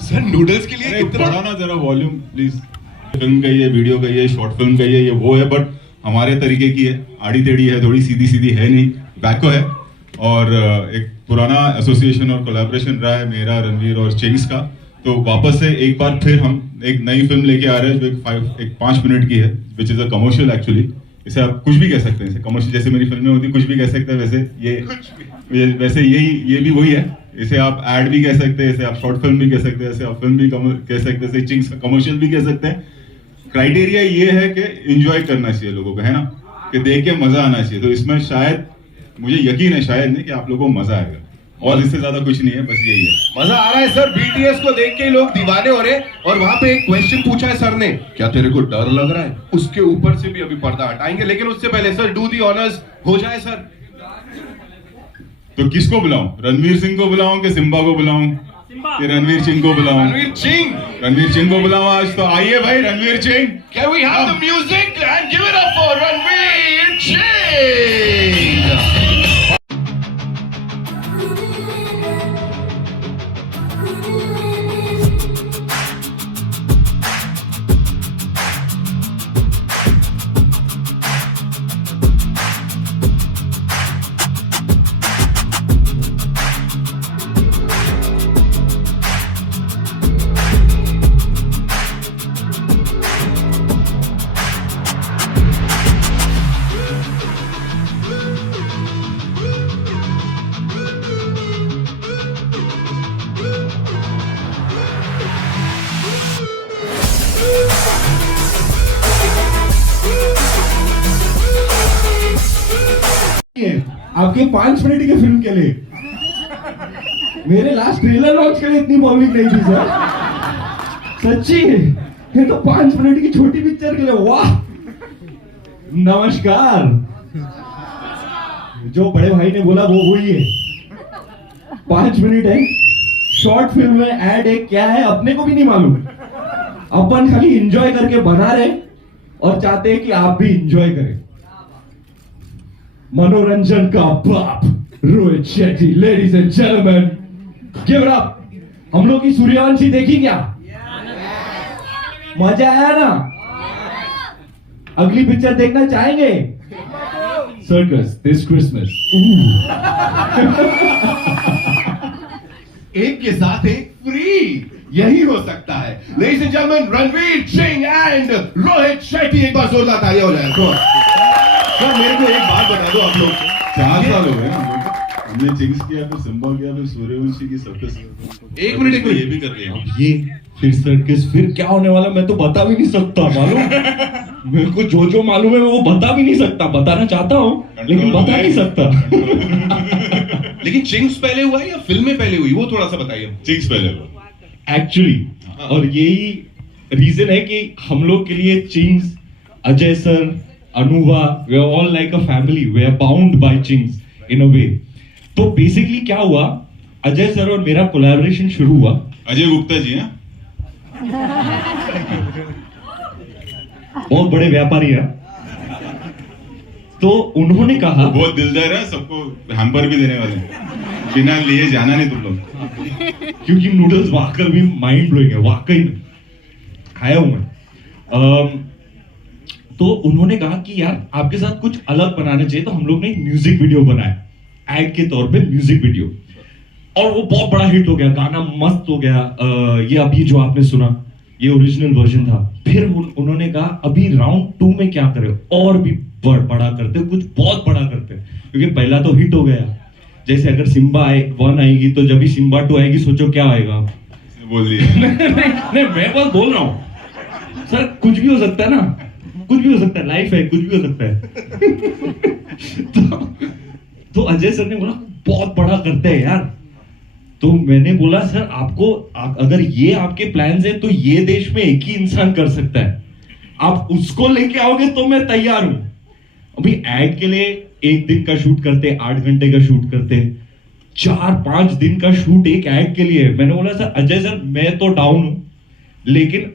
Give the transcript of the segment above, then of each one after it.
Sir noodles के लिए इतना बढ़ाना जरा वॉल्यूम प्लीज। फिल्म का ही है, वीडियो का ही है, शॉर्ट फिल्म का ही है, ये वो है, बट हमारे तरीके की है, आड़ी टेढ़ी है, थोड़ी सीधी सीधी है नहीं, वैको है। और एक पुराना एसोसिएशन और कोलैबोरेशन रहा है मेरा, रणवीर और चिंग्स का, तो वापस से एक बार फिर हम एक नई फिल्म लेके आ रहे हैं जो एक 5 मिनट की है, which is a commercial actually. इसे आप कुछ भी कह सकते हैं, इसे कमर्शियल, जैसे मेरी फिल्में होती कुछ भी कह सकते हैं, वैसे ये भी वही है। इसे आप एड भी कह सकते हैं, इसे आप शॉर्ट फिल्म भी कह सकते हैं, इसे आप फिल्म भी कह सकते हैं, इसे चिंग्स का कमर्शियल भी कह सकते हैं। क्राइटेरिया ये है कि एंजॉय करना चाहिए लोगों को, है ना, कि देख के मजा आना चाहिए। तो इसमें शायद, मुझे यकीन है शायद नहीं, कि आप लोगों को मजा आएगा, और इससे ज्यादा कुछ नहीं है, बस यही है। मजा आ रहा है सर, बीटीएस को देख के लोग दीवाने हो रहे हैं। और वहां पे एक क्वेश्चन पूछा है सर ने, क्या तेरे को डर लग रहा है? उसके ऊपर से भी अभी पर्दा हटाएंगे, लेकिन उससे पहले सर डू दी ऑनर्स हो जाए सर। तो किसको बुलाऊं, रणवीर सिंह को बुलाऊं कि सिम्बा को बुलाऊं, कि रणवीर सिंह को बुलाऊं? रणवीर सिंह को बुलाऊं आज। तो आइए भाई, Ranveer Singh, can we have the music and give it up for Ranveer Singh. आपके 5 मिनट की फिल्म के लिए, मेरे लास्ट ट्रेलर लॉन्च के लिए इतनी पब्लिक नहीं थी सर, सच्ची। ये तो 5 मिनट की छोटी पिक्चर के लिए, वाह। नमस्कार, जो बड़े भाई ने बोला वो वही है। 5 मिनट है, शॉर्ट फिल्म में एड है, क्या है अपने को भी नहीं मालूम। अपन खाली एंजॉय करके बना रहे और चाहते हैं कि आप भी एंजॉय करें। मनोरंजन का बाप Rohit Shetty, ladies and gentleman, give it up. हम लोग की सूर्यवंशी देखी क्या? मजा आया ना? अगली पिक्चर देखना चाहेंगे? Circus this Christmas. एक के साथ एक फ्री, यही हो सकता है। Ladies and gentleman, Ranveer Singh and Rohit Shetty, एक बार जोरदार तालियां हो जाए। सर मेरे को एक बात बता दो, आप लोग 4 साल हो गए हमने चिंग्स किया, फिर सिम्बा किया, फिर सूर्यवंशी की सर्कस। एक मिनट ये भी कर लिया। ये फिर सर्कस, फिर क्या होने वाला मैं तो बता भी नहीं सकता, मालूम। मेरे को जो मालूम है मैं वो बता भी नहीं सकता। बताना चाहता हूँ लेकिन बता नहीं सकता। लेकिन चिंग्स पहले हुआ है या फिल्में पहले हुई, वो थोड़ा सा बताइए। चिंग्स पहले हुआ एक्चुअली, और यही रीजन है कि हम लोग के लिए Ching's, Ajay sir, Anuva, we are all like a family. We are bound by Chings in a way. तो बेसिकली क्या हुआ, अजय सर और मेरा कोलैबोरेशन शुरू हुआ। अजय गुप्ता जी हैं, बहुत बड़े व्यापारी हैं। तो उन्होंने कहा, बहुत दिलदार है, सबको हैम्पर भी देने वाले हैं, बिना लिए जाना नहीं तुम लोग। क्योंकि नूडल्स वाकई भी माइंड ब्लोइंग है, वाकई में खाया हूं मैं। तो उन्होंने कहा कि यार आपके साथ कुछ अलग बनाना चाहिए, तो हम लोग ने एक म्यूजिक वीडियो बनाया, एड के तौर पे म्यूजिक वीडियो, और वो बहुत बड़ा हिट हो गया, गाना मस्त हो गया। ये अभी जो आपने सुना, ये ओरिजिनल वर्जन था। फिर उन्होंने कहा अभी राउंड 2 में क्या करें, और भी बड़ा करते, कुछ बहुत बड़ा करते, क्योंकि पहला तो हिट हो गया। जैसे अगर सिम्बा 1 आएगी तो जब भी सिम्बा 2 आएगी, सोचो क्या आएगा। बोल दिया। नहीं, मैं बस बोल रहा हूँ सर, कुछ भी हो सकता है ना, कुछ भी हो सकता है, लाइफ है, कुछ भी हो सकता है। तो अजय सर ने बोला बहुत बड़ा करते हैं यार। तो मैंने बोला सर आपको, अगर ये आपके प्लान्स हैं तो ये देश में एक ही इंसान कर सकता है, आप उसको लेके आओगे तो मैं तैयार हूं। अभी एड के लिए 1 दिन का शूट करते, 8 घंटे का शूट करते, 4-5 दिन का शूट एक एड के लिए। मैंने बोला सर अजय सर मैं तो डाउन हूं, लेकिन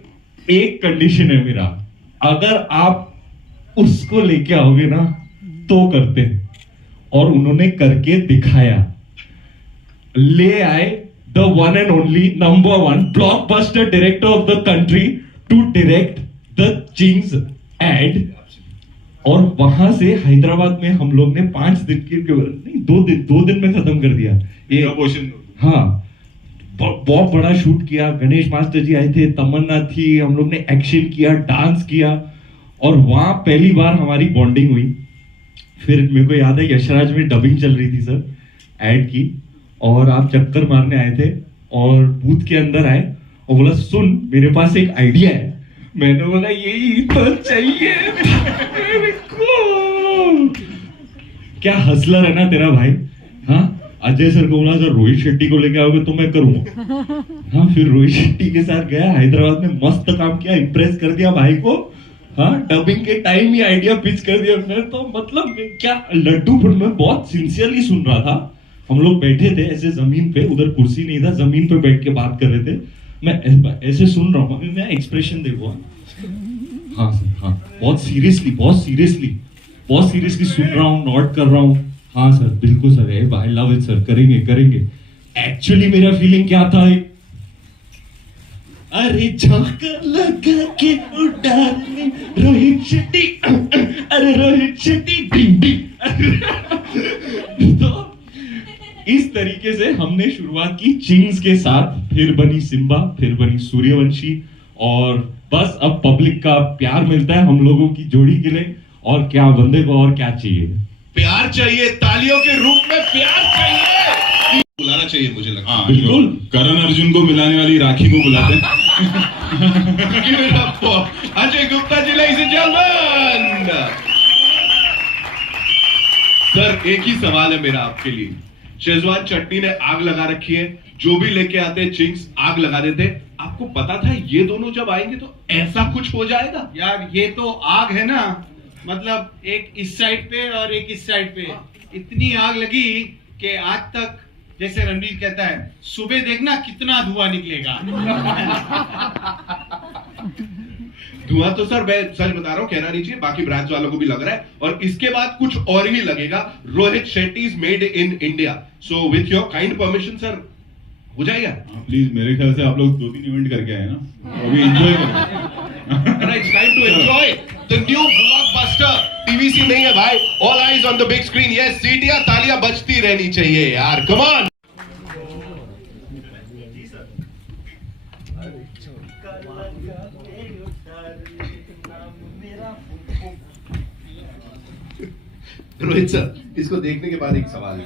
एक कंडीशन है मेरा, अगर आप उसको लेके आओगे ना तो करते। और उन्होंने करके दिखाया, ले आए, the one and only number one blockbuster director of the country to direct the Ching's ad. और वहां से हैदराबाद में हम लोग ने 5 दिन के नहीं 2 दिन में खत्म कर दिया ये पोर्शन। हाँ, बहुत बड़ा शूट किया। गणेश मास्टर जी आए थे, तमन्ना थी, हम लोग ने एक्शन किया, डांस किया, और वहां पहली बार हमारी बॉन्डिंग हुई। फिर मेरे को याद है यशराज में डबिंग चल रही थी सर एड की, और आप चक्कर मारने आए थे और बूथ के अंदर आए और बोला सुन मेरे पास एक आइडिया है। मैंने बोला यही तो चाहिए मेरे को। क्या हसलर है ना तेरा भाई। हाँ, अजय सर को बोला सर रोहित शेट्टी को लेके आओगे तो मैं करूंगा। हाँ, फिर रोहित शेट्टी के साथ गया, हैदराबाद में मस्त काम किया, इंप्रेस कर दिया भाई को। हाँ, डबिंग के टाइम ही आइडिया पिच कर दिया। मैं तो मतलब क्या लड्डू फुट में बहुत सिंसियरली सुन रहा था। हम लोग बैठे थे ऐसे जमीन पे, उधर कुर्सी नहीं था, जमीन पे बैठ के बात कर रहे थे। मैं ऐसे सुन रहा हूँ, मैं एक्सप्रेशन देखो। हाँ सर, हाँ, बहुत सीरियसली सुन रहा हूँ, नोट कर रहा हूँ। हाँ सर, बिल्कुल sir, I love it sir, करेंगे। एक्चुअली मेरा फीलिंग क्या था, अरे झांका लगा के उड़ाने रोहित शेट्टी, अरे रोहित शेट्टी डिंग डिंग। तो इस तरीके से हमने शुरुआत की चिंग्स के साथ, फिर बनी सिम्बा, फिर बनी सूर्यवंशी, और बस अब पब्लिक का प्यार मिलता है हम लोगों की जोड़ी के लिए। और क्या बंदे को और क्या चाहिए, प्यार चाहिए, तालियों के रूप में प्यार चाहिए, बुलाना चाहिए मुझे लगता है। हाँ, बिल्कुल। करण अर्जुन को मिलाने वाली राखी को बुलाते हैं। Ajay Gupta ji, ladies and gentlemen। Sir, एक ही सवाल है मेरा आपके लिए। शेजवान चटनी ने आग लगा रखी है, जो भी लेके आते हैं चिंग्स आग लगा देते। आपको पता था ये दोनों जब आएंगे तो ऐसा कुछ हो जाएगा? यार ये तो आग है ना, मतलब एक इस साइड पे और एक इस साइड पे, इतनी आग लगी कि आज तक, जैसे रणवीर कहता है, सुबह देखना कितना धुआं निकलेगा। धुआं तो सर मैं सच बता रहा हूं, कहना नहीं चाहिए, बाकी ब्रांच वालों को भी लग रहा है, और इसके बाद कुछ और ही लगेगा। Rohit Shetty is made in India, so with your kind permission sir हो जाएगा? प्लीज, मेरे ख्याल से आप लोग 2-3 इवेंट करके आए ना, अभी एंजॉय करो। It's time to enjoy the new blockbuster. TVC नहीं है भाई, all eyes on the big screen. Yes, सीटियां तालियां बजती रहनी चाहिए यार, कम ऑन। रोहित सर, इसको देखने के बाद एक सवाल है,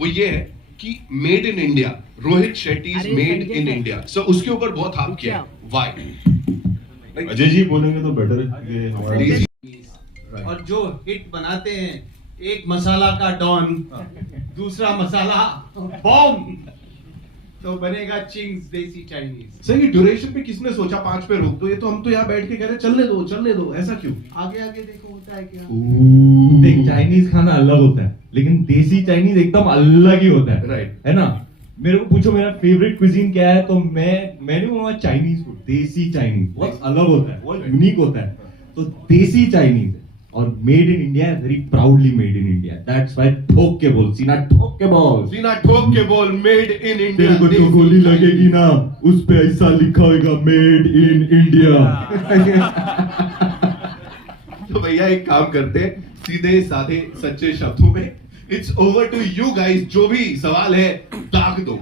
वो ये है कि made in India, Rohit Shetty is made in India, so उसके ऊपर बहुत हाफ किया है, व्हाई? अजय जी बोलेंगे तो बेटर है ये हमारा। और जो हिट बनाते हैं, एक मसाला का डॉन, दूसरा मसाला बॉम्ब, तो बनेगा चिंग्स देसी चाइनीज। सर, ये ड्यूरेशन पे किसने सोचा 5 पे रोक दो? ये तो हम तो यहाँ बैठ के कह रहे चलने दो, ऐसा क्यों? आगे आगे देखो होता है क्या। देख, चाइनीज खाना अलग होता है, लेकिन देसी चाइनीज एकदम अलग ही होता है, राइट? है ना? मेरे को पूछो मेरा फेवरेट क्विजीन क्या है, तो मैंने बोला चाइनीज फूड, देसी चाइनीज बहुत अलग होता है, बहुत यूनिक होता है। तो देसी चाइनीज और made in India, very proudly made in India. That's why ठोक के बोल, सीना ठोक के बोल, सीना ठोक के बोल, मेड इन इंडिया। तेरे को जो गोली लगेगी ना, उस पे ऐसा लिखा होगा मेड इन इंडिया। तो भैया एक काम करते हैं, सीधे साधे सच्चे शब्दों में, it's over to you guys. जो भी सवाल है दाग दो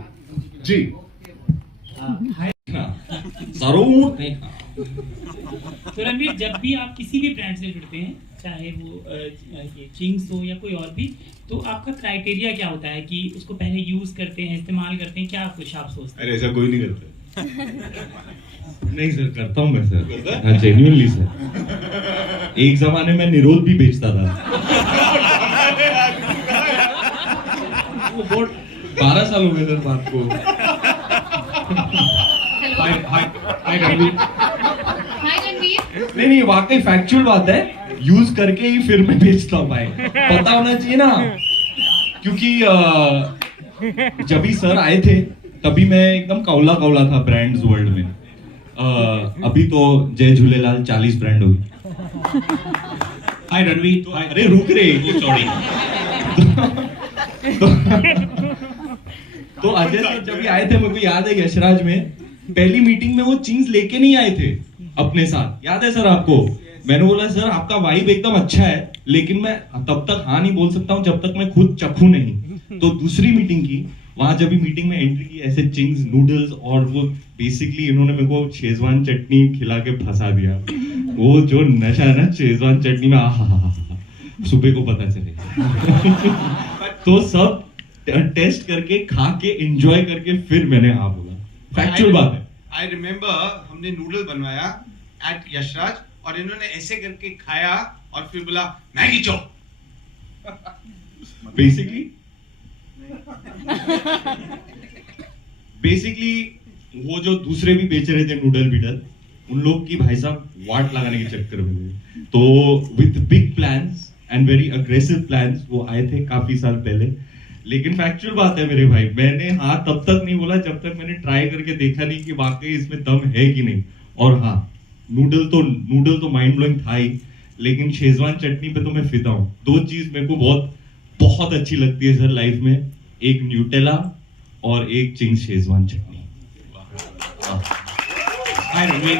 जी। जरूर नहीं। तो रणवीर, जब भी आप किसी भी ब्रांड से जुड़ते हैं, चाहे वो ये चिंग्स हो या कोई और भी, तो आपका क्राइटेरिया क्या होता है कि उसको पहले यूज करते हैं, इस्तेमाल करते हैं, क्या कुछ आप सोचते हैं? अरे ऐसा कोई नहीं करता। नहीं सर, करता हूँ मैं सर, हाँ जेन्युइनली सर। एक जमाने में निरोध भी बेचता था। वो बहुत 12 साल हो गए सर बात को। हाय रणवीर। नहीं, वाकई फैक्चुअल बात है, यूज करके ही फिर मैं बेचता हूँ भाई, पता होना चाहिए ना। क्योंकि जब भी सर आए थे तभी मैं एकदम कौला था ब्रांड्स वर्ल्ड में। अभी तो जय झूलेलाल 40 ब्रांड हो गई। हाय रणवीर। अरे रुक रे, सॉरी। तो अजय सर जब भी आए थे, मेरे को याद है यशराज में पहली मीटिंग में वो चिंग्स लेके नहीं आए थे अपने साथ, याद है सर आपको? मैंने बोला सर आपका वाइब एकदम अच्छा है, लेकिन मैं तब तक हाँ नहीं बोल सकता हूँ जब तक मैं खुद चखूं नहीं। तो दूसरी मीटिंग की, वहां जब भी मीटिंग में एंट्री की, ऐसे चिंग्स नूडल्स और वो बेसिकली इन्होंने मेरे को शेजवान चटनी खिला के फंसा दिया। वो जो नशा है ना शेजवान चटनी में, आहा, सुबह को पता चलेगा। तो सब टेस्ट करके खा के एंजॉय करके फिर मैंने हाँ बोला, फैक्चुअल बात है। आई रिमेम्बर हमने नूडल बनवाया एट यशराज और इन्होंने ऐसे करके खाया और फिर बोला मैगी चॉप। बेसिकली वो जो दूसरे भी बेच रहे थे नूडल बीडल, उन लोग की भाई साहब वाट लगाने के चक्कर में थे। तो with big plans and very aggressive plans वो आए थे काफी साल पहले। लेकिन फैक्चुअल बात है मेरे भाई, मैंने हाँ तब तक नहीं बोला जब तक मैंने ट्राई करके देखा नहीं कि वाकई इसमें दम है कि नहीं। और हाँ, नूडल तो माइंड ब्लोइंग था ही, लेकिन शेजवान चटनी पे तो मैं फिदा हूँ। दो चीज मेरे को बहुत अच्छी लगती है सर लाइफ में, एक न्यूटेला और एक चिंग्स शेजवान चटनी। हाय रणवीर।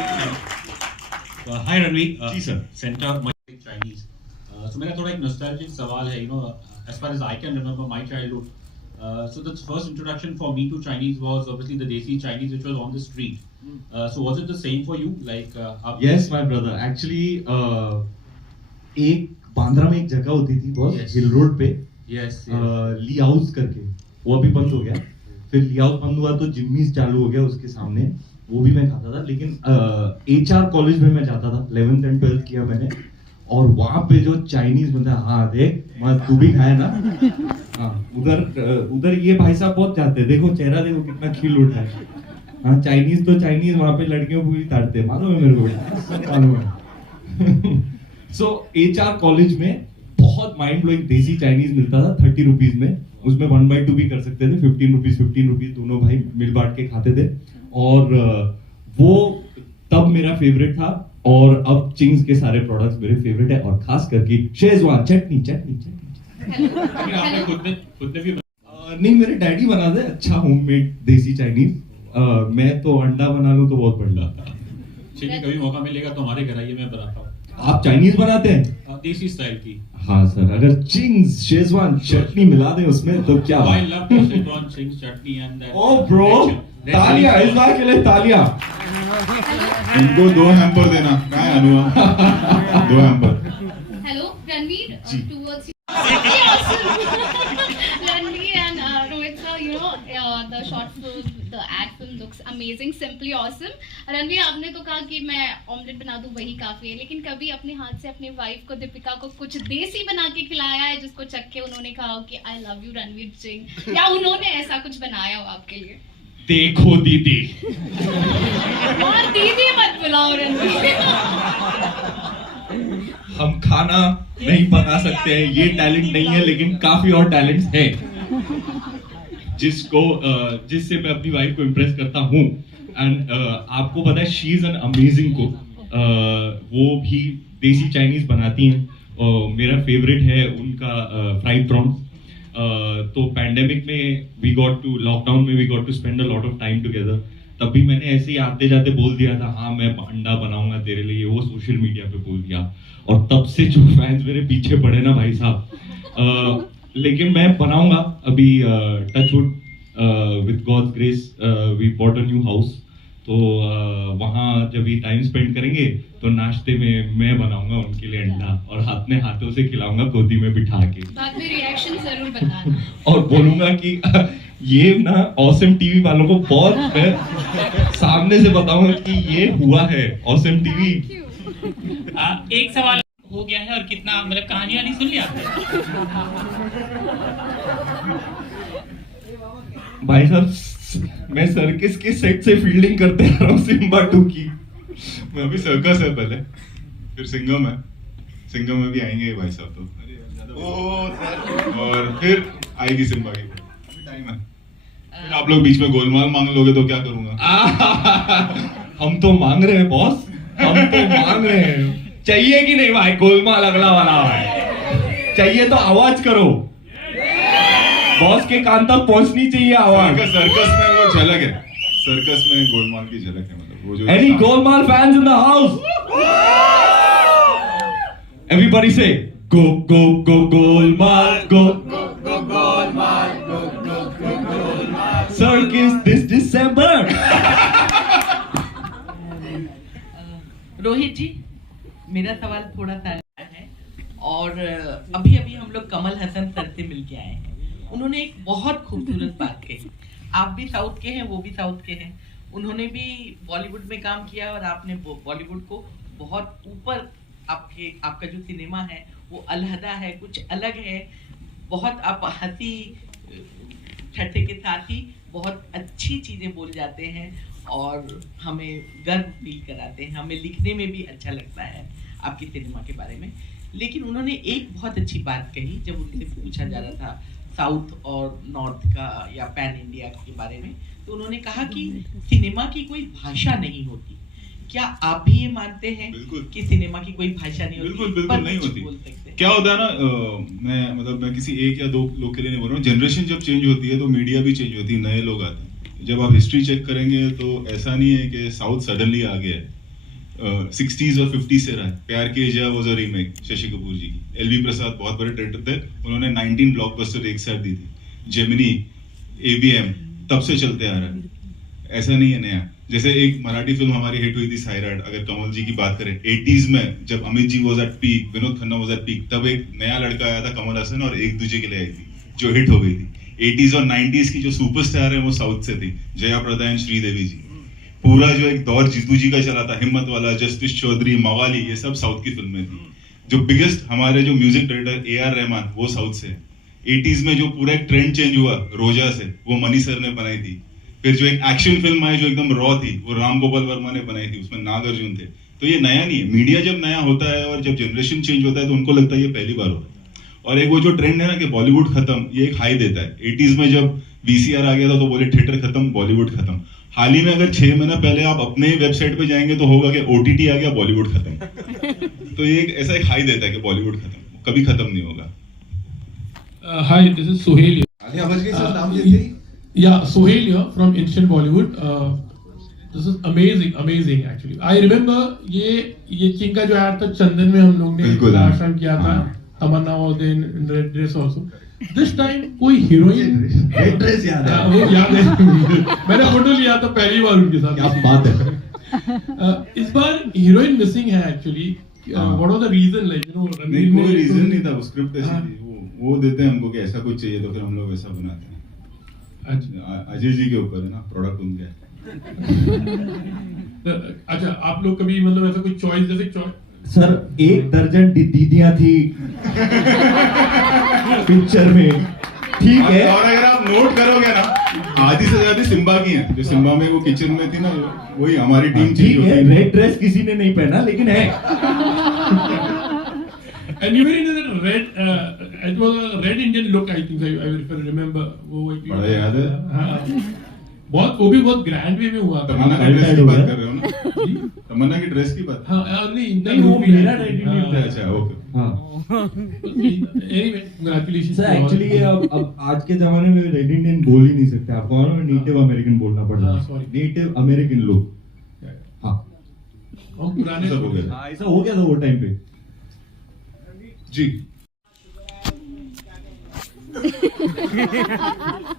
हाय रणवीर। जी सर। Center Chinese. सो मेरा थोड़ा एक नॉस्टैल्जिक सवाल है, as far as I can remember my childhood, so the first introduction for me to Chinese was obviously the Desi Chinese which was on the street. So was it the same for you? Like Yes my brother, actually एक बांद्रा में एक जगह होती थी boss, हिल road पे, yes, ली house करके, वो अभी बंद हो गया। फिर ली हाउस बंद हुआ तो जिम्मीज चालू हो गया उसके सामने, वो भी मैं खाता था। लेकिन HR कॉलेज में मैं जाता था, 11th and 12th किया मैंने। और वहां पे जो चाइनीज बनता है, हाँ देख तू भी खाए ना, हाँ उधर ये भाई साहब बहुत जाते हैं, देखो चेहरा देखो कितना खिल उठा है। हाँ चाइनीज तो चाइनीज, वहां पे लड़कियों को भी ताड़ते हैं, मालूम है मेरे को, मालूम है। सो HR कॉलेज में बहुत माइंड ब्लोइंग देसी चाइनीज मिलता था 30 रुपीज में, उसमें 1/2 भी कर सकते थे, 15 रुपीज दोनों भाई मिल बांट के खाते थे। और वो तब मेरा फेवरेट था, और अब चिंग्स के सारे प्रोडक्ट्स मेरे फेवरेट है, और खास करके शेजवान चटनी। आपने खुद ने भी नहीं, मेरे डैडी बनाते अच्छा होममेड देसी चाइनीज। मैं तो अंडा बना लूं तो बहुत बढ़िया। ठीक है, कभी मौका मिलेगा तो हमारे घर आइए, मैं बनाता हूँ। आप चाइनीज बनाते हैं? देसी स्टाइल की। हाँ सर, अगर चिंग्स शेजवान चटनी मिला दें उसमें तो क्या I love the Szechuan chings chutney and that. Oh bro, तालियां इस बार के लिए, तालियां। इनको 2 हैम्पर देना, मैं अनुआ 2 hamper. Hello, Ranveer. Towards you. Ranveer and Rohit sir, the short film, the ad film looks amazing, simply awesome. Ranveer, आपने तो कहा कि मैं ऑमलेट बना दूं वही काफी है, लेकिन कभी अपने हाथ से अपने वाइफ को, दीपिका को, कुछ देसी बना के खिलाया है जिसको चख के उन्होंने कहा हो कि I love you Ranveer Singh, या उन्होंने ऐसा कुछ बनाया हो आपके लिए? देखो दीदी, और दीदी मत बुलाओ रणवीर। हम खाना नहीं पका सकते हैं, ये टैलेंट नहीं है, लेकिन काफी और टैलेंट्स हैं जिससे मैं अपनी वाइफ को इम्प्रेस करता हूँ। एंड आपको पता है she is an amazing cook. वो भी देसी चाइनीज बनाती हैं। मेरा फेवरेट है उनका फ्राइड प्रॉन्स। तो पैंडेमिक में लॉकडाउन में we got to spend a lot of time together. तब भी मैंने ऐसे ही आते जाते बोल दिया था, हाँ मैं अंडा बनाऊंगा तेरे लिए, वो सोशल मीडिया पे बोल दिया। और तब से जो फैंस मेरे पीछे पड़े ना भाई साहब, लेकिन मैं बनाऊंगा अभी, touch wood, with God's grace we bought a new house. तो वहाँ जब भी टाइम स्पेंड करेंगे तो नाश्ते में मैं बनाऊंगा उनके लिए अंडा, और अपने हाथों से खिलाऊंगा गोदी में बिठा के। बाद में रिएक्शन जरूर बताना। और बोलूंगा कि ये ना ऑसम टीवी वालों को बहुत, मैं सामने से बताऊंगा कि ये हुआ है ऑसम टीवी। एक सवाल हो गया है, और कितना मतलब कहानियां नहीं सुन ली आपने? भाई साहब, मैं सर्कस के सेट से फील्डिंग करते आ रहा हूँ सिम्बा 2 की। मैं अभी सर्कस है पहले, फिर सिंघम है, सिंघम में भी आएंगे भाई साहब तो, और फिर आएगी सिम्बा की, टाइम है। फिर आप लोग बीच में गोलमाल मांग लोगे तो क्या करूंगा? हम तो मांग रहे हैं बॉस, हम तो मांग रहे हैं। चाहिए कि नहीं भाई गोलमाल अगला वाला? भाई चाहिए तो आवाज करो। बॉस के कान तक पहुंचनी चाहिए आवाज। सर्कस में वो झलक है, सर्कस में गोलमाल की झलक है, मतलब वो जो Any Golmaal fans in the house? Everybody say go go go Golmaal go go go Golmaal go go go Golmaal circus this December। Rohit जी, मेरा सवाल थोड़ा सा है और अभी अभी हम लोग कमल हसन सर से मिलके आए हैं। उन्होंने एक बहुत खूबसूरत बात कही। आप भी साउथ के हैं, वो भी साउथ के हैं। उन्होंने भी बॉलीवुड में काम किया और आपने बॉलीवुड को बहुत ऊपर, आपका जो सिनेमा है वो अलहदा है, कुछ अलग है। बहुत आप हंसी ठट्ठे के साथ ही बहुत अच्छी चीजें बोल जाते हैं और हमें गर्व फील कराते हैं। हमें लिखने में भी अच्छा लगता है आपके सिनेमा के बारे में। लेकिन उन्होंने एक बहुत अच्छी बात कही जब उनसे पूछा जा रहा था साउथ और नॉर्थ का या पैन इंडिया के बारे में, तो उन्होंने कहा कि सिनेमा की कोई भाषा नहीं होती। क्या आप भी ये मानते हैं कि सिनेमा की कोई भाषा नहीं होती? बिल्कुल बिल्कुल नहीं होती। क्या होता है ना, मैं किसी एक या दो लोग के लिए नहीं बोल रहा हूँ। जनरेशन जब चेंज होती है तो मीडिया भी चेंज होती है, नए लोग आते हैं। जब आप हिस्ट्री चेक करेंगे तो ऐसा नहीं है कि साउथ सडनली आ गया है। 60s और 50s से रहा है। प्यार की एजा was a remake Shashi Kapoor ji की। एलवी प्रसाद बहुत बड़े डायरेक्टर थे, उन्होंने 19 ब्लॉकबस्टर एक साथ दी थी। जेमिनी, एबीएम तब से चलते आ रहा है, ऐसा नहीं है नया। जैसे एक मराठी फिल्म हमारी हिट हुई थी सायराट, अगर कमल जी की बात करें 80s में, जब Amit ji was at peak, Vinod Khanna was at peak, तब एक नया लड़का आया था कमल हसन और एक दूजे के लिए आई थी जो हिट हो गई थी। 80s और 90s की जो सुपरस्टार है वो साउथ से थी, जया प्रदा एंड श्रीदेवी जी। पूरा जो एक दौर जीतू जी का चला था, हिम्मत वाला, जस्टिस चौधरी, मवाली, ये सब साउथ की फिल्में थी। जो बिगेस्ट हमारे जो म्यूजिक डायरेक्टर AR रहमान वो साउथ से। 80s में जो पूरा एक ट्रेंड चेंज हुआ रोजा से, वो मनी सर ने बनाई थी। फिर जो एक एक्शन फिल्म आई जो एकदम रॉ थी, वो राम गोपाल वर्मा ने बनाई थी, उसमें नागार्जुन थे। तो ये नया नहीं है। मीडिया जब नया होता है और जब जनरेशन चेंज होता है तो उनको लगता है ये पहली बार हो रहा है। और एक वो जो ट्रेंड है ना कि बॉलीवुड खत्म, ये एक हाई देता है। 80s में जब VCR आ गया था तो बोले थिएटर खत्म, बॉलीवुड खत्म। हाल ही में अगर 6 महीना पहले आप अपने वेबसाइट पे जाएंगे तो होगा कि OTT आ गया, बॉलीवुड खत्म। तो ये ऐसा एक हाई देता है कि बॉलीवुड खत्म, कभी खत्म नहीं होगा। Hi, this is Sohail. आगे आवाज के साथ नाम जैसे ही Yeah, Sohail here from Instant Bollywood. This is amazing actually. I remember ये किंग का जो आया था चंदन में हम लोग ने आश्रम किया था, तमन्ना was in red dress also. This time कोई हीरोइन रेड ड्रेस याद है, वो याद है। मैंने फोटो लिया था पहली बार उनके साथ। क्या बात है। इस बार हीरोइन मिसिंग है actually. What was the reason, like you know? नहीं, कोई रीजन नहीं था, वो स्क्रिप्ट ऐसी थी। वो देते हैं हमको कि ऐसा कुछ चाहिए तो फिर हम लोग ऐसा बनाते हैं। अजय जी के ऊपर है ना, प्रोडक्ट उनके है। अच्छा, आप लोग कभी मतलब ऐसा कोई चॉइस, जैसे चॉइस सर 1 दर्जन दीदियां थी पिक्चर में, ठीक है। और अगर आप नोट करोगे ना, आधी से ज्यादा सिम्बा की हैं। जो सिम्बा में वो किचन में थी ना, वही हमारी टीम ठीक है। रेड ड्रेस किसी ने नहीं पहना लेकिन है। And you were in that red, it was a red Indian look, I think, if I remember. वो बड़ा याद है। हाँ, बहुत, वो भी बहुत ग्रैंड वे में हुआ था। तमन्ना की ड्रेस की बात कर रहे हो ना? तमन्ना की ड्रेस की बात। हाँ, नहीं वो मेरा रेड इंडियन था। अच्छा, ओके। हाँ। Anyway, congratulations. सर एक्चुअली अब आज के जमाने में रेड इंडियन बोल ही नहीं सकते, आपको नेटिव अमेरिकन बोलना पड़ता है। नेटिव अमेरिकन लोग। हाँ, पुराने सब हो गया। ऐसा हो गया था वो टाइम पे जी।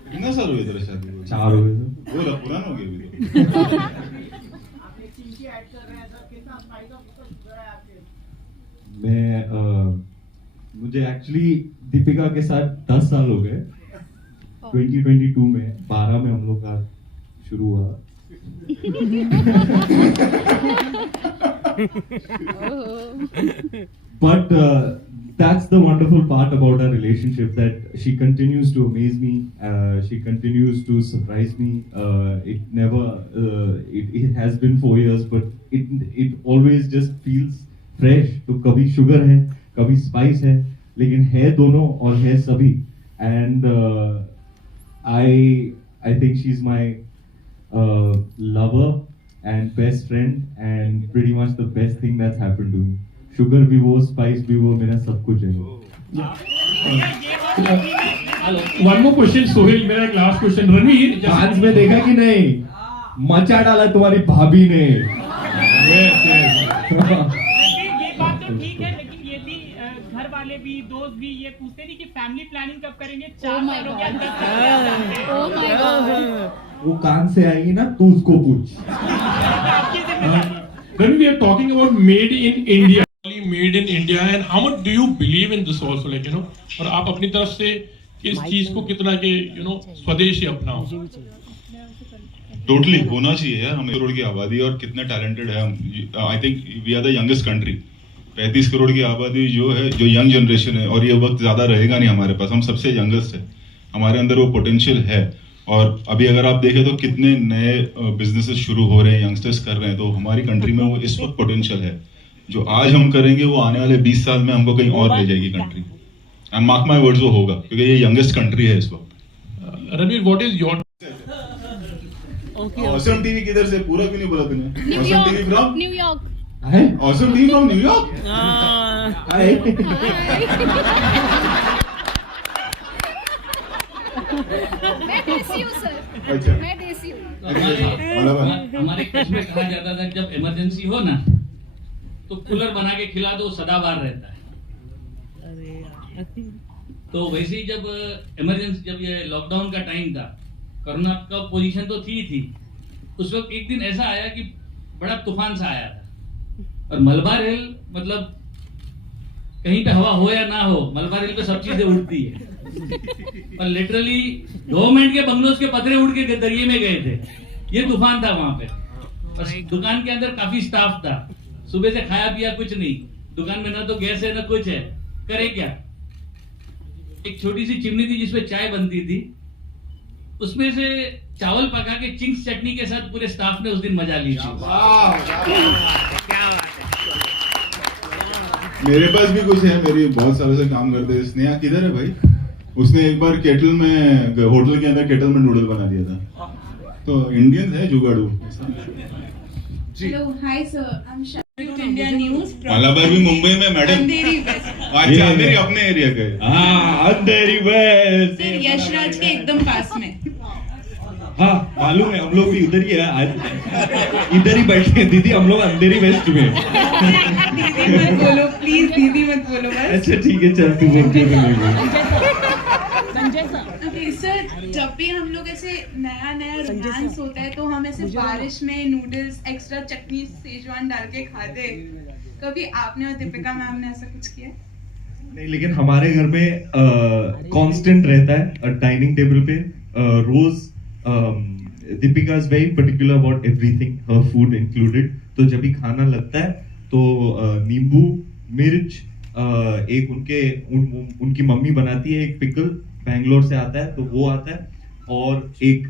कितना साल हो गया तेरा शादी को? 4 हो गए सर। वो पुराना हो गया अभी तो। मुझे एक्चुअली दीपिका के साथ 10 साल हो गए। 2022 में 12 में हम लोग का शुरू हुआ। But that's the wonderful part about our relationship, that she continues to amaze me. She continues to surprise me. It has been 4 years, but it always just feels fresh. तो कभी sugar है, कभी spice है, लेकिन है दोनों और है सभी. And I think she's my lover and best friend and pretty much the best thing that's happened to me. Sugar भी वो, spice भी वो, मेरा सब कुछ है। वन मोर क्वेश्चन सोहेल, मेरा एक लास्ट क्वेश्चन। रणवीर, डांस में देखा कि नहीं, मचा डाला तुम्हारी भाभी ने। यस यस ये बात तो ठीक है, लेकिन ये भी घर वाले भी दोस्त भी ये पूछते नहीं कि फैमिली प्लानिंग कब करेंगे, 4 सालों के अंदर। Oh my God. वो कान से आएगी ना, तू उसको पूछ। आपकी जिम्मेदारी। When we are talking about made in India, made in India, and how much do you believe in this also, like और आप अपनी तरफ से इस चीज को कितना के स्वदेशी अपनाओ? टोटली होना चाहिए यार। हम 1 करोड़ की आबादी और कितने टैलेंटेड है हम। I think we are the youngest country. 35 crore की आबादी जो है, जो यंग जनरेशन है, और ये वक्त ज्यादा रहेगा नहीं हमारे पास। हम सबसे यंगेस्ट है, हमारे अंदर वो पोटेंशियल है। और अभी अगर आप देखें तो कितने नए बिजनेसेस शुरू हो रहे हैं, यंगस्टर्स कर रहे हैं। तो हमारी कंट्री में वो इस वक्त पोटेंशियल है। जो आज हम करेंगे वो आने वाले 20 साल में हमको कहीं और ले जाएगी country. And mark my words, वो होगा, क्योंकि ये यंगेस्ट कंट्री है इस वक्त। Ranveer, what is your awesome TV किधर से, पूरा क्यों नहीं बोला तूने? Awesome TV from New York. Awesome TV from New York. मैं देसी हूँ सर, अच्छा, मैं देसी हूँ। हमारे कच्छ में कहा जाता था जब इमरजेंसी हो ना तो कूलर बना के खिला दो, सदाबहार रहता है। तो वैसे ही जब इमरजेंसी, जब ये लॉकडाउन का टाइम था, कोरोना का पोजीशन तो थी, उस वक्त एक दिन ऐसा आया कि बड़ा तूफान सा आया था। और मलबार हिल, मतलब कहीं पे हवा हो या ना हो, मलबार हिल पे सब चीजें उड़ती है। और लिटरली गवर्नमेंट के बंगलोज के पतरे उड़ के दरिये में गए थे। ये तूफान था वहां पे। बस दुकान के अंदर काफी स्टाफ था, सुबह से खाया पिया कुछ नहीं, दुकान में ना तो गैस है ना कुछ है, करे क्या? एक छोटी सी चिमनी थी जिसपे चाय बनती थी, उसमें से चावल पका के चिंग्स चटनी के साथ पूरे स्टाफ ने उस दिन मजा ली थी। मेरे पास भी कुछ है, मेरी बहुत सालों से काम करते हैं। स्नेहा किधर है भाई? उसने एक बार केटल में, होटल के अंदर केटल में नूडल बना दिया था। तो इंडियन है जुगाड़ू। Hello, hi sir, I am India News. Malabar भी मुंबई में मैडम। अंधेरी वेस्ट। अच्छा, अंधेरी अपने एरिया का है। हाँ, अंधेरी वेस्ट। सर, यशराज के एकदम पास में। हाँ, मालूम है, हम लोग भी उधर ही है आज। इधर ही बैठे हैं दीदी, हम लोग अंधेरी वेस्ट में। दीदी मत बोलो प्लीज, दीदी मत बोलो बस। अच्छा ठीक है, चल तू बोल। ओके सर, जब भी हम लोग ऐसे नया रोमांस होता है तो हम ऐसे बारिश में नूडल्स एक्स्ट्रा चटनी सेजवान डाल के खाते। कभी आपने और दीपिका मैम ने ऐसा कुछ किया? नहीं, लेकिन हमारे घर में कांस्टेंट रहता है डाइनिंग टेबल पे रोज। Deepika is very particular about everything, हर फूड इंक्लूडेड। तो जब भी खाना लगता है तो नींबू, मिर्च, एक उनकी मम्मी बनाती है, एक पिकल बैंगलोर से आता है तो वो आता है, और एक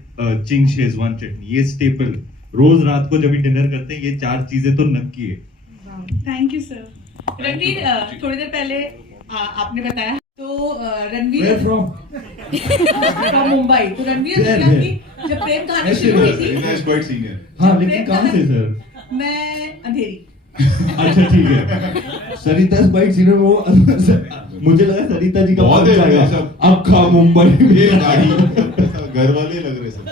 चिंग शेजवान चटनी। ये स्टेपल रोज रात को जब भी डिनर करते हैं, ये 4 चीजें तो नक्की है। Thank you sir. रणवीर, थोड़ी देर पहले आपने बताया तो रणवीर फ्रॉम मुंबई। तो रणवीर जब प्रेम कहानी शुरू हुई थी। हाँ, लेकिन कहाँ से सर? मैं अंधेरी। अच्छा ठीक है। सरिता स्पाइट सीने वो मुझे लगा सरिता जी का बहुत पंच आएगा। सब अब खा मुंबई में गाड़ी घर वाले लग रहे सब।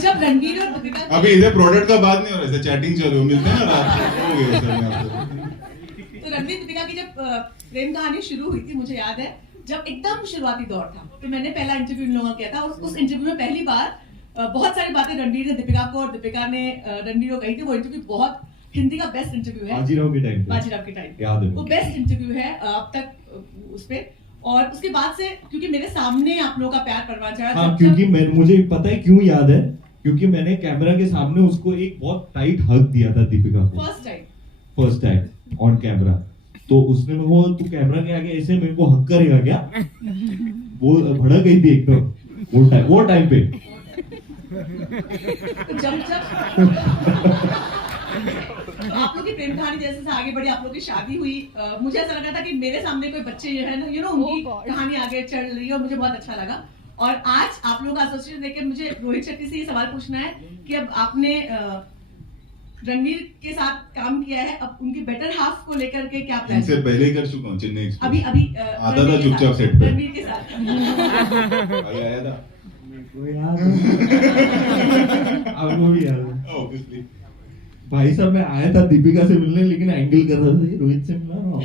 जब रणवीर और दीपिका, अभी इधर प्रोडक्ट का बात नहीं हो रहा है, चैटिंग चल रही, मिलते हैं ना रात को, हो गया सब। तो रणवीर दीपिका की जब प्रेम कहानी शुरू हुई थी, मुझे याद है जब एकदम शुरुआती दौर था, तो मैंने पहला इंटरव्यू इन लोगों का किया था। उस इंटरव्यू में पहली बार बहुत सारी बातें रणवीर ने दीपिका को और दीपिका ने रणवीर को कही थी। वो इंटरव्यू बहुत हिंदी का बेस्ट इंटरव्यू है। बाजीराव के टाइम याद है, वो बेस्ट इंटरव्यू है अब तक उस पे। और उसके बाद से क्योंकि मेरे सामने आप लोगों का प्यार परवान चढ़ा। हाँ, क्योंकि मुझे पता है क्यों याद है, क्योंकि मैंने कैमरा के सामने उसको एक बहुत टाइट हग दिया था दीपिका को, फर्स्ट टाइम ऑन कैमरा। तो उसने वो तू कैमरा के आगे ऐसे मेरे को हक करेगा क्या? वो भड़क गई थी एकदम वो टाइम पे। आप लोग की प्रेम कहानी जैसे से आगे बढ़ी, आप लोग की शादी हुई, मुझे ऐसा लगा था कि मेरे सामने कोई बच्चे जो है ना, उनकी कहानी आगे चल रही है और मुझे बहुत अच्छा लगा। और आज आप लोग का एसोसिएशन देख के मुझे रोहित शेट्टी से ये सवाल पूछना है कि अब आपने रणवीर के साथ काम किया है, अब उनके बेटर हाफ को लेकर के क्या प्लान इनसे पहले ही कर चुका हूँ चेन्नई एक्सप्रेस। अभी आता था चुपचाप सेट पे, रणवीर के साथ भाई आया था आपको भी याद है ऑब्वियसली। भाई साहब मैं आया था दीपिका से मिलने, लेकिन एंगल कर रहा था ये रोहित से मिला रहा हूँ।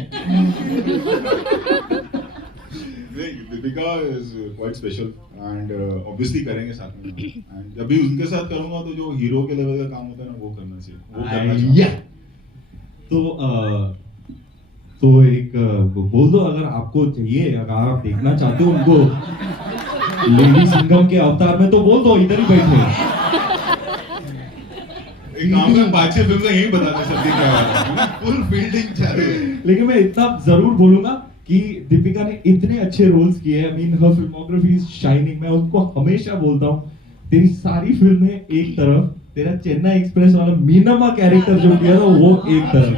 Deepika is quite special and obviously करेंगे साथ में, एंड जब भी उनके साथ करूंगा तो जो हीरो के लेवल का काम होता है ना वो करना चाहिए, वो करना चाहिए। तो एक बोल दो अगर आपको चाहिए, अगर आप देखना चाहते हो उनको लेडी सिंघम के अवतार में, तो बोल दो, इधर ही बैठे। एक काम कर, 5-6 फिल्म का यही बता दे सकती क्या है, फुल फील्डिंग चालू है। लेकिन मैं इतना जरूर बोलूंगा कि दीपिका ने इतने अच्छे रोल्स किए हैं, I mean her filmography is shining. मैं उसको हमेशा बोलता हूँ तेरी सारी फिल्में एक तरफ, तेरा चेन्नई एक्सप्रेस वाला मीनम्मा कैरेक्टर जो किया था वो एक तरफ,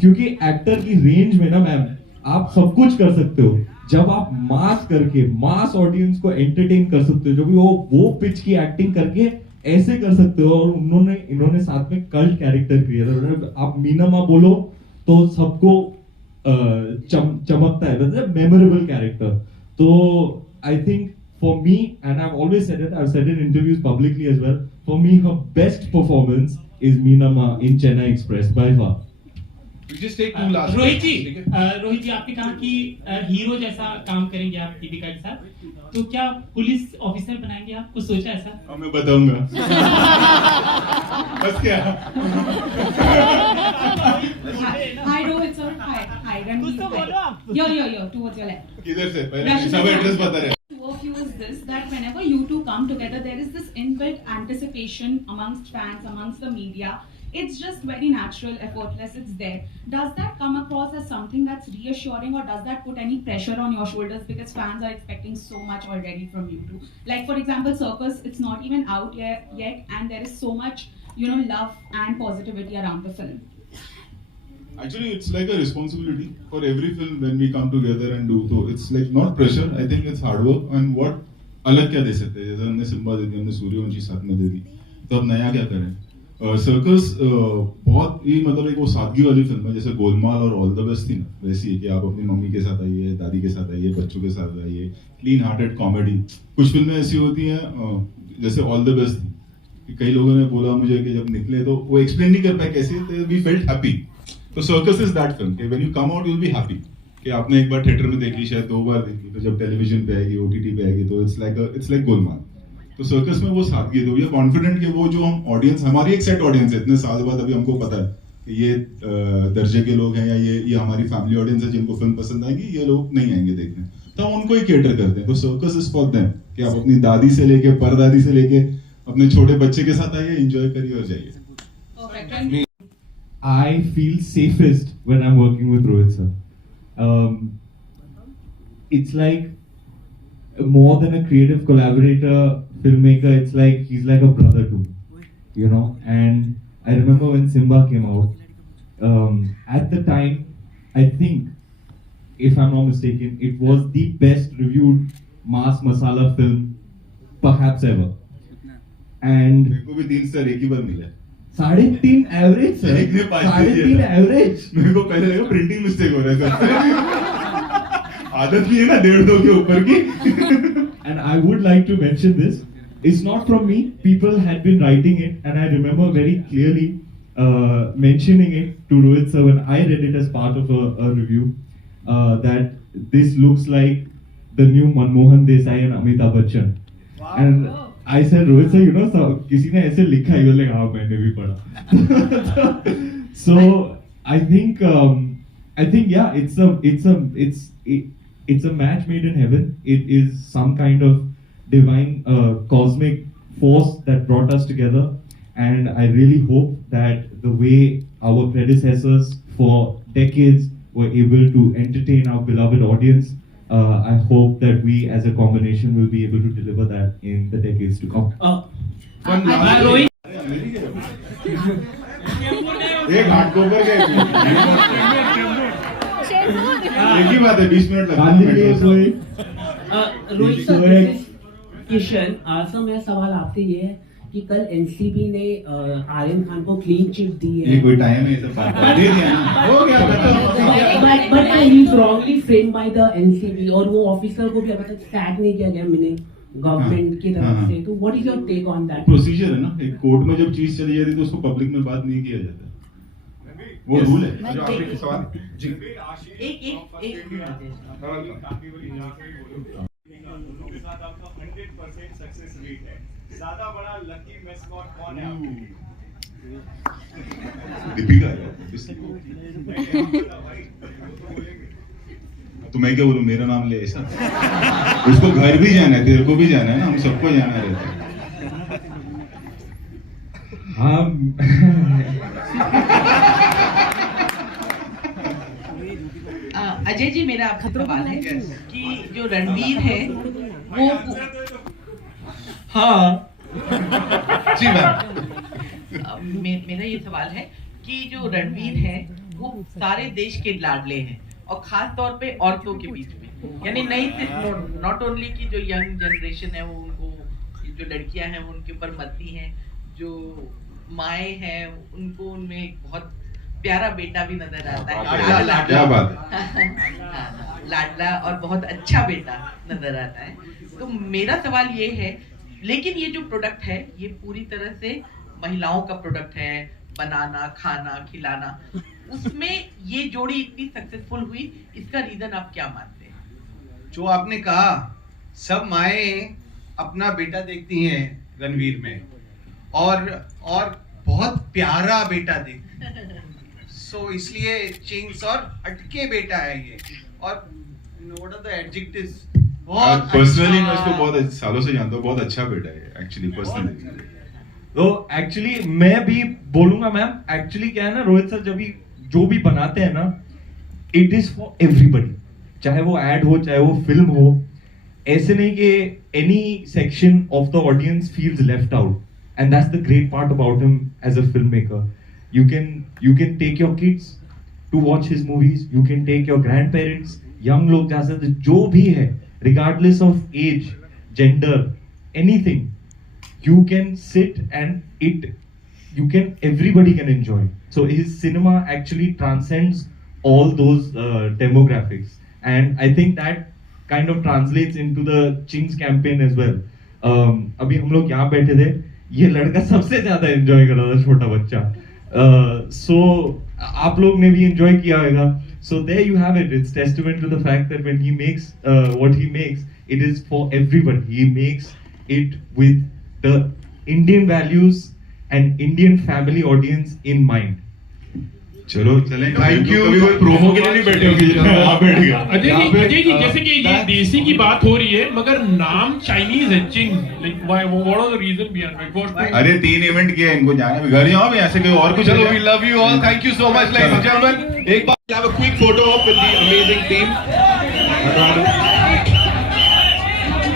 क्योंकि एक्टर की रेंज में ना मैम आप सब कुछ कर सकते हो जब आप मास करके मास ऑडियंस को एंटरटेन कर सकते हो, जो भी वो पिच की एक्टिंग करके ऐसे कर सकते हो। और इन्होंने साथ में कल्ट कैरेक्टर क्रिएट किया। आप मीनम्मा बोलो तो सबको चमकता है, मतलब मेमोरेबल कैरेक्टर। तो I think for me, and I have always said it, I have said in interviews publicly as well, for me her best performance is Meenamma in Chennai Express by far. Just take two last Rohit ji, ठीक है? रोहित जी आपने कहा कि hero जैसा काम करेंगे आप दीपिका के साथ, तो क्या पुलिस ऑफिसर बनाएंगे आप? कुछ सोचा ऐसा? अब मैं बताऊंगा। बस क्या? Hi Rohit sir, hi Ranveer. Yo, towards your left. किधर से? पहले सब एड्रेस बता रहे। Work you is this, that whenever you two come together, there is this inbuilt anticipation amongst fans, amongst the media. It's just very natural, effortless, it's there. Does that come across as something that's reassuring, or does that put any pressure on your shoulders because fans are expecting so much already from you two? Like for example, Circus, it's not even out yet and there is so much, love and positivity around the film. Actually, it's like a responsibility for every film when we come together and do. So it's like not pressure. I think it's hard work. And what अलग क्या दे सकते हैं? जैसे हमने Simba दे दी, हमने सूर्यवंशी साथ में दे दी, तो अब नया क्या करें? सर्कस बहुत ही मतलब एक वो सादगी वाली फिल्म है, जैसे गोलमाल और ऑल द बेस्ट थी ना, वैसी है कि आप अपनी मम्मी के साथ आइए, दादी के साथ आइए, बच्चों के साथ आइए, क्लीन हार्टेड कॉमेडी। कुछ फिल्में ऐसी होती हैं जैसे ऑल द बेस्ट थी, कई लोगों ने बोला मुझे कि जब निकले तो वो एक्सप्लेन नहीं कर पाए कैसे, वी फेल्ट हैप्पी। तो सर्कस इज दैट फिल्म कि when you come out you will be happy कि आपने एक बार थिएटर में देख ली, शायद 2 बार देख ली, तो जब टेलीविजन पे आएगी, ओटीटी पे आएगी, तो इट्स लाइक गोलमाल। तो सर्कस में वो सादगी है, तो वी आर कॉन्फिडेंट कि वो जो हम ऑडियंस, हमारी एक सेट ऑडियंस है, इतने साल बाद अभी हमको पता है कि ये दर्जे के लोग हैं या ये हमारी फैमिली ऑडियंस है जिनको फिल्म पसंद आएगी, ये लोग नहीं आएंगे देखने, तो हम उनको ही केटर करते हैं। तो सर्कस इज फॉर देम कि आप अपनी दादी से लेके परदादी से लेके अपने छोटे बच्चे के साथ आइए, एंजॉय करिए और जाइए। I feel safest when I'm working with Rohit sir. It's like more than a creative collaborator, filmmaker. It's like he's like a brother to me, And I remember when Simba came out. At the time, I think, if I'm not mistaken, it was the best reviewed mass masala film perhaps ever. And मेरे को भी 3 star एक ही बार मिला। 3.5 average sir, 3.5 average. मेरे को पहले लगा printing mistake हो रहा है सर। आदत भी है ना 1.5-2 के ऊपर की। And I would like to mention this. It's not from me. People had been writing it, and I remember very clearly mentioning it to Rohit sir when I read it as part of a review. That this looks like the new Manmohan Desai and Amitabh Bachchan. Wow. And I said, Rohit sir, किसी ने ऐसे लिखा है, बोले हाँ मैंने भी पढ़ा। So I think yeah, it's a match made in heaven. It is some kind of divine cosmic force that brought us together, and I really hope that the way our predecessors for decades were able to entertain our beloved audience, I hope that we as a combination will be able to deliver that in the decades to come. एक घाटकोपर के एक ही बात है, 20 minute लगा। Rohit sir, Kishan, sir मेरा सवाल आपसे ये है कि कल एनसीबी ने आर्यन खान को क्लीन चिट दी है। ये कोई टाइम है ये सब बात कर दिया ना, हो गया खत्म। But he is wrongly framed by the NCB और वो ऑफिसर को भी अभी तक सैक नहीं किया गया मैंने गवर्नमेंट की तरफ से। तो what is your take on that? Procedure है ना, एक कोर्ट में जब चीज चली जाती है तो उसको पब्लिक में बात नहीं किया जाता, वो रूल है। ज्यादा बड़ा लकी मैस्कॉट कौन है? दीपिका है। तो मैं क्या बोलूं, मेरा नाम ले ऐसा। उसको घर भी जाना है, तेरे को भी जाना है ना, हम सबको जाना रहता है। हाँ अजय जी, मेरा आपसे सवाल है कि जो रणवीर है वो हाँ जी मेरा ये सवाल है कि जो रणवीर है वो सारे देश के लाडले हैं और खास तौर पे औरतों के बीच में, यानी नहीं सिर्फ नॉट ओनली की जो यंग जनरेशन है वो उनको, जो लड़कियां हैं वो उनके ऊपर मरती हैं, जो माए हैं उनको उनमें एक बहुत प्यारा बेटा भी नजर आता है, क्या बात है। लाडला और बहुत अच्छा बेटा नजर आता है। तो मेरा सवाल ये है, लेकिन ये जो प्रोडक्ट है ये पूरी तरह से महिलाओं का प्रोडक्ट है, बनाना, खाना, खिलाना, उसमें ये जोड़ी इतनी सक्सेसफुल हुई, इसका रीजन आप क्या मानते हैं? जो आपने कहा, सब माए अपना बेटा देखती हैं रणवीर में और बहुत प्यारा बेटा देखती हैं, सो इसलिए चिंग्स और हटके बेटा है ये। और व्हाट आर द एडजेक्टिव्स? बहुत पर्सनली मैं उसको बहुत सालों से जानता हूँ, बहुत अच्छा बेटा है एक्चुअली पर्सनली। तो एक्चुअली मैं भी बोलूंगा मैम, एक्चुअली क्या है ना, रोहित सर जब भी जो भी बनाते हैं ना, इट इज फॉर एवरीबडी, चाहे वो एड हो चाहे वो फिल्म हो। ऐसे नहीं कि any section of the audience feels left out, and that's the great part about him as a film maker. You can take your kids to watch his movies. You can take your grandparents, young लोग जा सकते, जो भी है, regardless of age, gender, anything. You can sit and everybody can enjoy. So his cinema actually transcends all those demographics, and I think that kind of translates into the Ching's campaign as well. अभी हम लोग यहाँ बैठे थे, ये लड़का सबसे ज्यादा एंजॉय कर रहा था, छोटा बच्चा। So आप लोग ने भी enjoy किया होगा. So there you have it. It's testament to the fact that when he makes what he makes, it is for everybody. He makes it with the Indian values and Indian family audience in mind. चलो चलें, thank you. कभी कोई promo के लिए नहीं बैठे होगी, आप बैठ गए। अजय जी, जैसे कि ये देसी की बात हो रही है, मगर नाम चाइनीज है, Ching, like why, what was the reason behind it? अरे 3 इवेंट किए, इनको जाना है, घर जाओ, ऐसे कोई और कुछ। चलो, we love you all, thank you so much, ladies and gentleman. एक बार have a quick photo of with the amazing team.